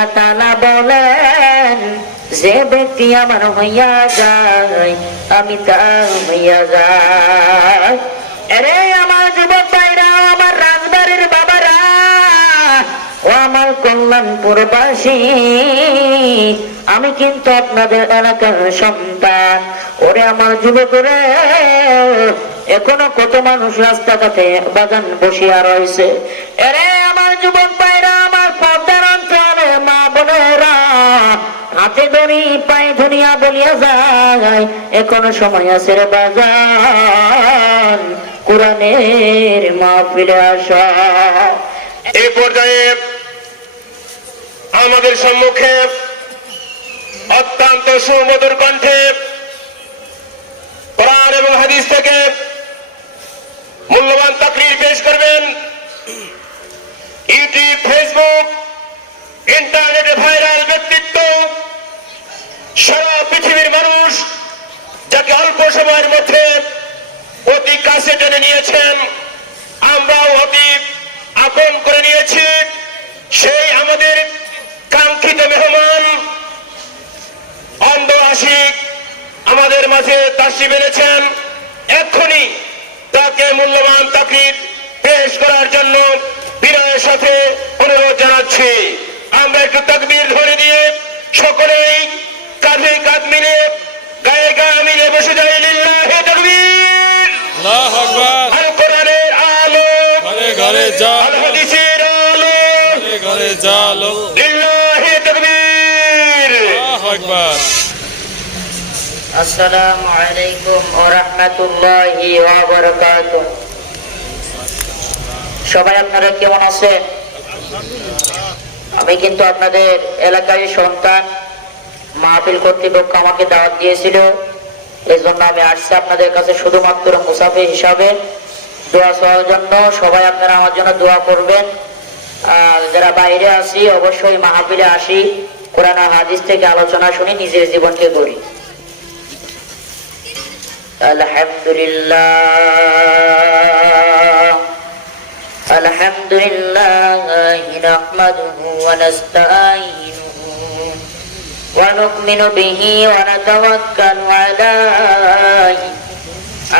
আল্লাহ তাআলা বলেন, যে ব্যক্তি আমার হইয়া যায় আমি তার হইয়া যাই। আরে আমার যুবক ভাইরা, আমার রাজবাড়ির বাবারা, ও আমার কল্যাণপুরবাসী, আমি কিন্তু আপনাদের এলাকার সন্তান। ওরে আমার যুবকরে, এখনো কত মানুষ রাস্তাঘাটে বাগান বসিয়া রয়েছে। এরে আমার যুবক ভাইরা, আমার পর্দার অঞ্চলে মা বোনেরা, হাতে ধরি পায়ে ধরিয়া বলিয়া যায়, এখনো সময় আছে রে বাজান, কোরআনের মাহফিলে আসা। এই পর্যায়ে আমাদের সম্মুখে অত্যন্ত সুমধুর কণ্ঠে কোরআন এবং হাদিস থেকে মূল্যবান তাকরীর পেশ করবেন ইউটিউব, ফেসবুক, ইন্টারনেটে ভাইরাল ব্যক্তিত্ব, সারা পৃথিবীর মানুষ যাকে অল্প সময়ের মধ্যে অতি কাছে টেনে নিয়েছেন, আমরাও অতি আপন করে নিয়েছি, সেই আমাদের কাঙ্ক্ষিত মেহমান অন্ধ আশিক আমাদের মাঝে তাশরিফ এনেছেন। এক্ষুনি তাকে মূল্যবান তাকরীর পেশ করার জন্য বিনয়ের সাথে অনুরোধ জানাচ্ছি। আমরা একটু তাকবীর ধরে দিয়ে সকলেই কাঁধে কাঁধ মিলে গায়ে গা মিলে বসে যাই। লিল্লাহি তাকবীর, আল্লাহু আকবার। আল কোরআনের আলো, ঘরে ঘরে জালো, আল হাদিসের আলো, ঘরে ঘরে জালো। লিল্লাহি তাকবীর, আল্লাহু আকবার। আসসালামু আলাইকুম ওয়া রাহমাতুল্লাহি ওয়া বারাকাতুহু। সবাই আপনারা কেমন আছেন? আমি কিন্তু আপনাদের এলাকারই সন্তান। মাহফিল কর্তৃপক্ষ আমাকে দাওয়াত দিয়েছিল, এই জন্য আমি আসছি আপনাদের কাছে শুধুমাত্র মুসাফির হিসাবে দোয়া চাওয়ার জন্য। সবাই আপনারা আমার জন্য দোয়া করবেন। আর যারা বাইরে আসি, অবশ্যই মাহফিলে আসি, কোরআন আর হাদিস থেকে আলোচনা শুনি, নিজের জীবনকে গড়ি। আলহামদুলিল্লাহ, আলহামদুলিল্লাহ নাহমাদুহু ওয়া নাস্তাঈনুহু ওয়া নু'মিনু বিহি ওয়া নাতাওয়াক্কালু আলাইহি।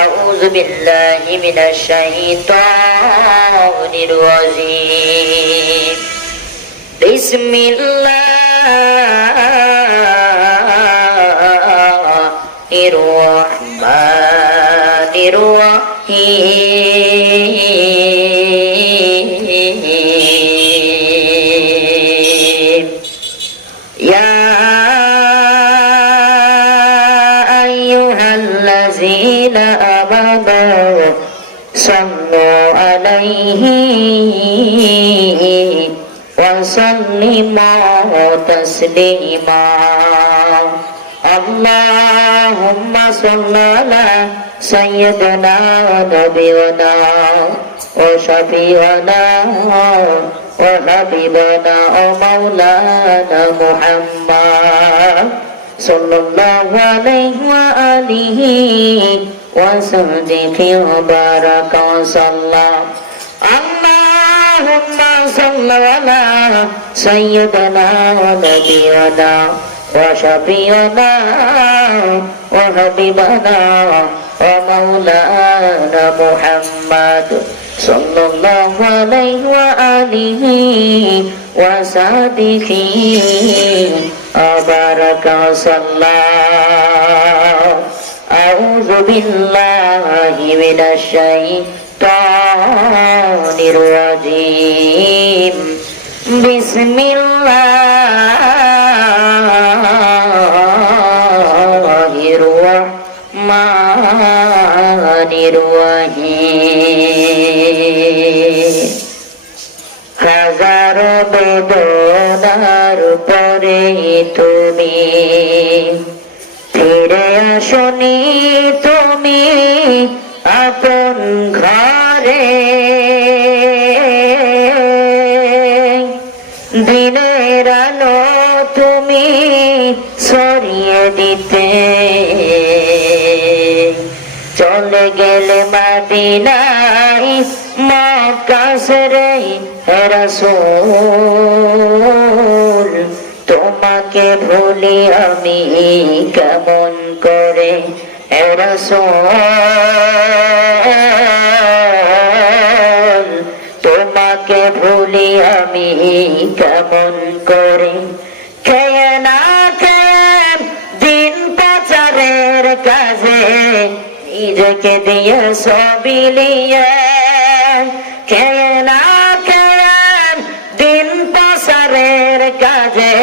আউযু বিল্লাহি মিনাশ শাইতানির রাজীম। বিসমিল্লাহির রাহমানির রাহিম। ইয়া আইয়ুহাল্লাযীনা আমানু সাল্লু আলাইহি ওয়া সাল্লিমু তাসলিমা। আল্লাহুম্মা সাল্লি আলা সাইয়্যিদিনা ওয়া নাবিয়িনা ওয়া শাফিঈনা ওয়া হাবিবিনা ওয়া মাওলানা মুহাম্মদ সাল্লাল্লাহু আলাইহি ওয়া আলিহি ওয়া সাহবিহি ওয়া বারাকা ওয়া সাল্লাম। আল্লাহুম্মা সাল্লি আলা সাইয়্যিদিনা ওয়া নাবিয়িনা ওয়া শাফিঈনা ওয়া হাবিবিনা ওয়া মাওলানা মুহাম্মদ সাল্লাল্লাহু আলাইহি ওয়া আলিহি ওয়া সাহবিহি ওয়া বারাকা ওয়া সাল্লাম। আউযু বিল্লাহি মিনাশ শাইতানির রাজীম। বিসমিল্লাহির রাহমানির রাহিম। হাজারো বেদনার পরে তুমি ফিরে আসনি, তুমি আপন ঘরে। দিনের আলো তুমি ছড়িয়ে দিতে চলে গেলে মদিনায়, মক্কা ছেড়ে হে রাসূল। তোমাকে ভুলি আমি কেমন করে হে রাসূল, তোমাকে ভুলি আমি কেমন করে। খেয়ে না খেয়ে দিন পাচারের কাজে নিজেকে দিয়ে বিলিয়ে, খেয়ে না খেয়ে দিন পাচারের কাজে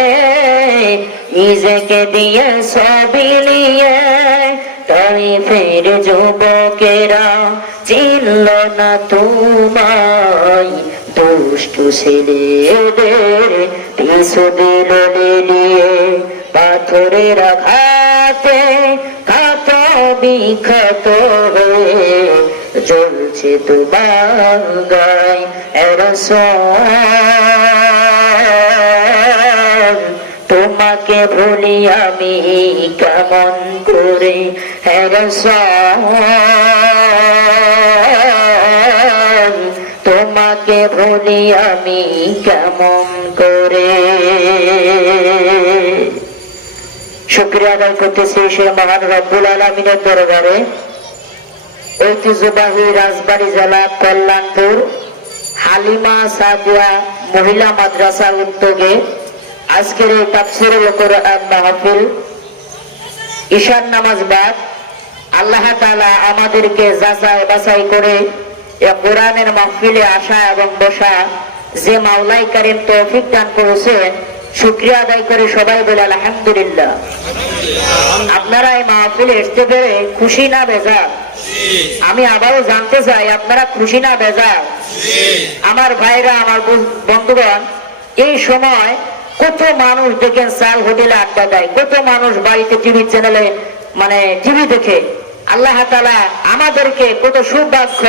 নিজেকে দিয়ে বিলিয়ে, তাই ফের যুবকেরা চিনল না তোমায়, দুষ্টু ছেলেদের পিছু দিল লেলিয়ে। পাথরের আঘাতে ক্ষত বিক্ষত হয়ে জ্বলছে তোমার গায় হে রাসূল, তোমাকে ভুলি আমি কেমন করে হে রাসূল, তোমাকে ভুলি আমি কেমন করে। শুকরিয়া আদায় করতেছি সে মহান রব্বুল আলামিনের দরবারে। ঐতিহ্যবাহী রাজবাড়ী জেলা কল্যাণপুর হালিমা সাদিয়া মহিলা মাদ্রাসা উদ্যোগে আজকের এই তাফসীরুল কোরআন মাহফিল ঈশান নামাজ বাদ আল্লাহ তাআলা আমাদেরকে যাচাই বাছাই করে এই কোরআনের মাহফিলে আসা এবং বসা যে মাওলাই কারীম তৌফিক দান করেছেন, শুকরিয়া আদায় করে সবাই বলে আলহামদুলিল্লাহ। আপনারা এই মাহফিলে আসতে পেরে খুশি না বেজার? আমি আবারও জানতে চাই আপনারা খুশি না বেজার? আমার ভাইরা, আমার বন্ধুগণ, এই সময় কত মানুষ দেখেন চাল হোটেলে আড্ডা দেয়, কত মানুষ বাড়িতে টিভি চ্যানেলে টিভি দেখে। আল্লাহ তাআলা আমাদেরকে কত সৌভাগ্য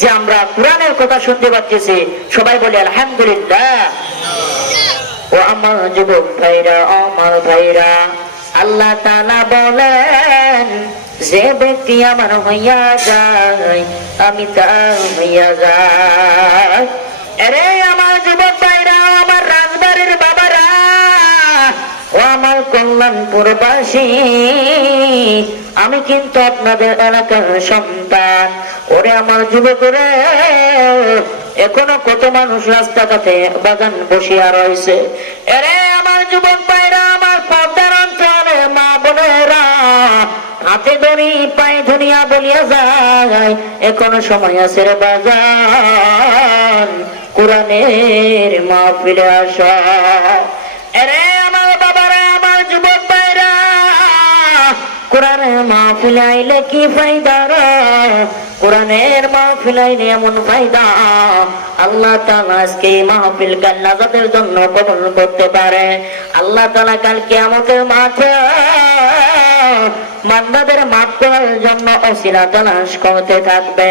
যে আমরা কোরআনের কথা শুনতে পাচ্ছি। সবাই বলে আলহামদুলিল্লাহ। ও আমার যুবক ভাইরা, আমার ভাইরা, আল্লাহ তাআলা বলেন যে ব্যক্তি আমার হইয়া যায় আমি তার হইয়া যাই। আরে আমার যুবক ভাইরা, আমার রাজবাড়ির বাবারা, ও আমার কল্যাণপুরবাসী, আমি কিন্তু আপনাদের এলাকার সন্তান। ওরে আমার যুবকরা, এখনো কত মানুষ রাস্তাঘাটে বাগান বসিয়া রয়েছে। এরে আমার যুবক ভাইরা, আমার পর্দার অঞ্চলে মা বোনেরা, হাতে ধরি পায়ে ধরিয়া বলিয়া যায় এখনো সময় আছে রে বাজান, কোরআনের মাহফিলে আসা। এরে আমার বাবারা, আমার যুবক ভাইরা, কোরআনের মাহফিলে আইলে কি ফায়দা রে? কোরআনের মাহফিল আইলে এমন ফায়দা, আল্লাহ তাআলা আজকে এই মাহফিল কাল নাজাতের জন্য কবুল করতে পারে। আল্লাহ তাআলা কাল কিয়ামতের মাঠে বান্দাদের মাফ করার জন্য ওসিলা তালাশ করতে থাকবে।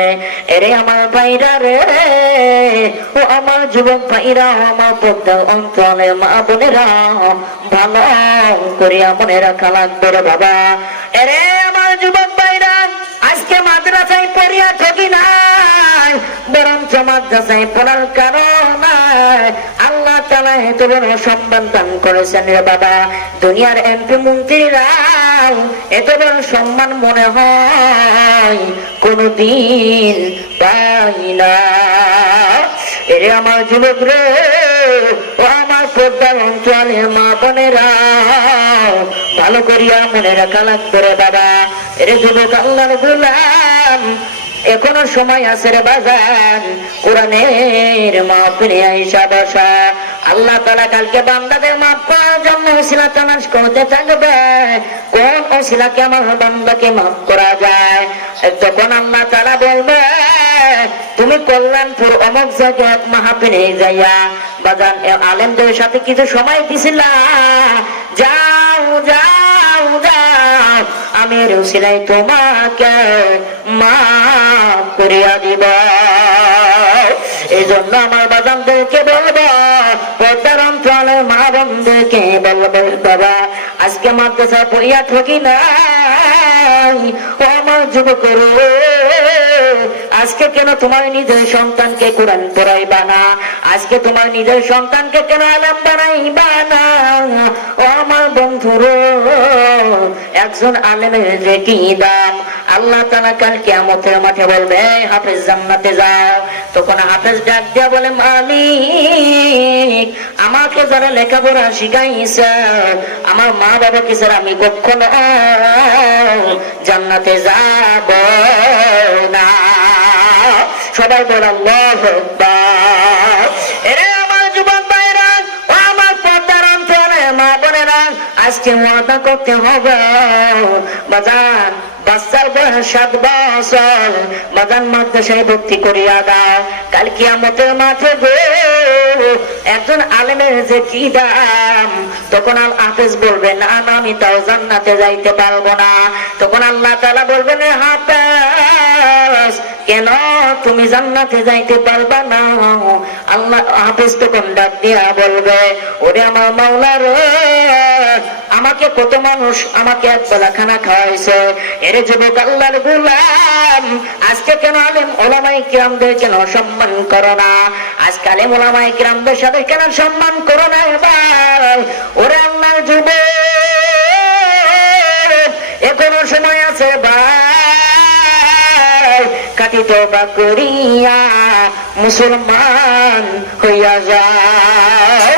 এরে আমার ভাইরা রে, ও আমার যুবক ভাইরা, আমার পর্দার অঞ্চলে মা বোনেরা, ভালো করিয়া মনে রাখা লাগবে রে বাবা। এরে আমার যুবক ভাইরা, আজকে মাদ্রাসায় পড়িয়া থাকি নাই, বরঞ্চ মাদ্রাসায় পড়ার কারণ আল্লাহ তাআলা এত বড় সম্মান দান করেছেন রে বাবা। দুনিয়ার এমপি মন্ত্রীরা এত বড় সম্মান মনে হয় কোনদিন পাই না। এরে আমার যুবক রে, ও আমার পর্দার অঞ্চলে মা বোনেরা, ভালো করিয়া মনে রাখা লাগবে রে বাবা। এরে যুবক আল্লাহর গোলাম, এখনো সময় আছে রে বাজান, কোরআনের মাহফিলে আইসা বসা। আল্লাহ তাআলা কালকে বান্দাদের মাফ করার জন্য ওসিলা তালাশ করতে থাকবে, কোন ওসিলাকে আমার বান্দাকে মাফ করা যায়। তখন আল্লাহ তাআলা বলবে, তুমি কল্যাণপুর অমুক জায়গায় মাহফিলে যাইয়া বাজান আলেমদের সাথে কিছু সময় দিছিলা, যাও যাও যাও, আমি ওসিলাই তোমাকে মাফ করিয়া দিব। এই জন্য আমার বাজানদেরকে বলবো, পর্দার অঞ্চলে মা বোনদেরকে বলবো, বাবা আজকে মাদ্রাসা পড়িয়া থাকি নাই, ও আমার যুবক, আজকে কেন তোমার নিজের সন্তানকে কোরআন পড়াইবা না? আজকে তোমার নিজের সন্তানকে কেন আলেম বানাইবা না? ও পুরো একজন আলেমের যে কি দাম। আল্লাহ তাআলা কাল কিয়ামতের মাঠে বলবে, হাফেজ জান্নাতে যাও। তখন হাফেজ ডাক দিয়া বলে, মালিক, আমাকে যারা লেখাপড়া শিখাইছে, আমার মা বাবাকে স্যার আমি কখনো জান্নাতে যাব না। সবাই বলে আল্লাহু আকবার। এরে আমার যুবক ভাইরা, ও আমার পর্দার অন্তরে মা বোনেরা, আজকে ওয়াদা করতে হবে বাজান, বাচ্চার বয়স 7 বছর, বাজান মাদ্রাসায় ভর্তি করিয়া দাও। কাল কিয়ামতের মাঠে গো একজন আলেমের যে কি দাম। তখন আল হাফেজ বলবে, না না, আমি তাও জান্নাতে যাইতে পারবো না। তখন আল্লাহ তাআলা বলবেন, হাফেজ কেন তুমি জান্নাতে যাইতে পারবা না? আল্লাহ হাফেজ তখন ডাক দিয়া বলবে, ওরে আমার মাওলা রে, আমাকে কত মানুষ আমাকে একবেলা খানা খাওয়াইছে। এরে যুবক আল্লাহর গোলাম, আজকে কেন আলেম ওলামায়ে কিরামদের কেন সম্মান করো না? আজকে আলেম ওলামায়ে কিরামদের সাথে কেন সম্মান করো না? এবার ওরে আল্লাহর যুবক, এখনো সময় আছে ভাই, কাটি তওবা করিয়া মুসলমান হইয়া যাও।